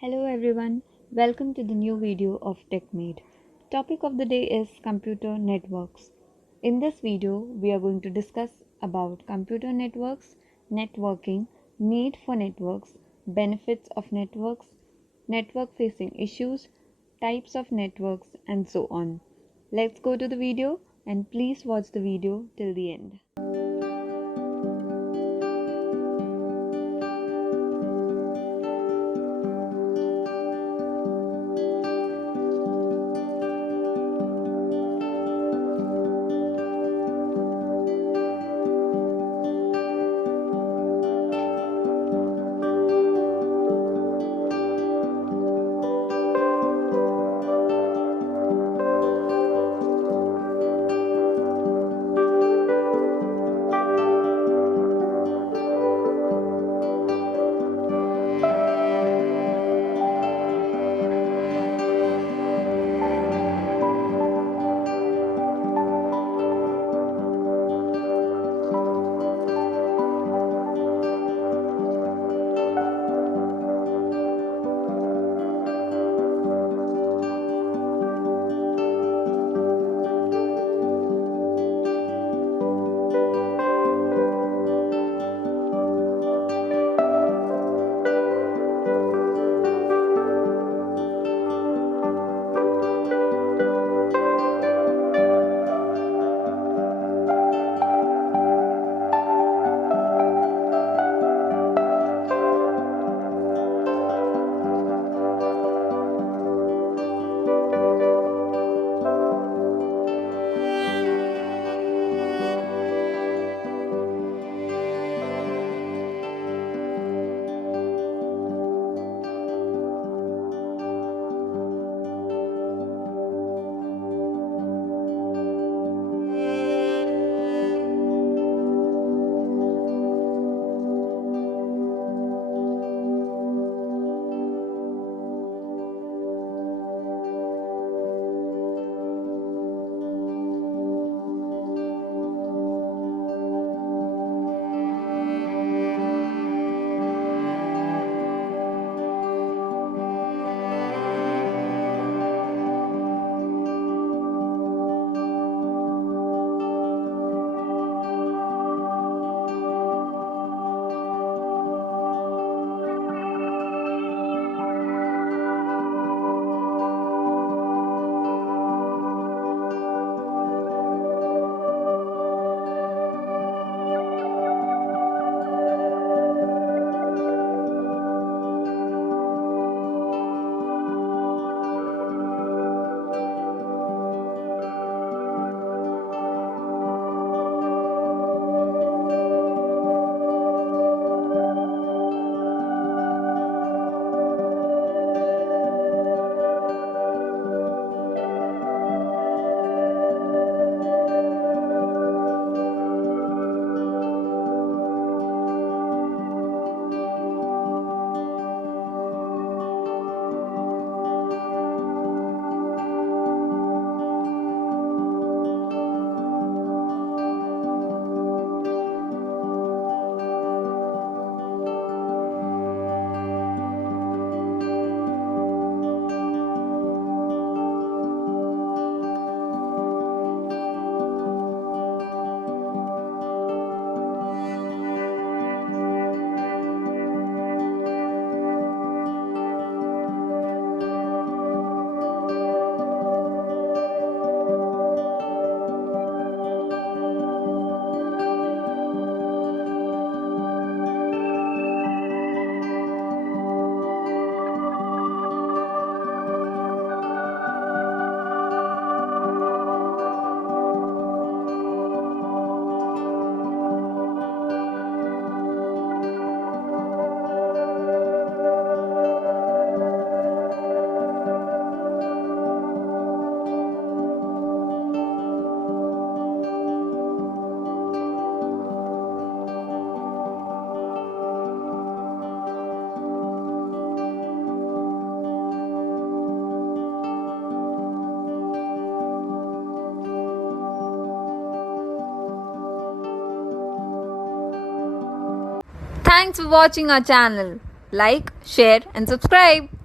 Hello everyone, welcome to the new video of TechMade. Topic of the day is computer networks. In this video, we are going to discuss about computer networks, networking, need for networks, benefits of networks, network facing issues, types of networks and so on. Let's go to the video and please watch the video till the end. Thanks for watching our channel. Like, share and subscribe.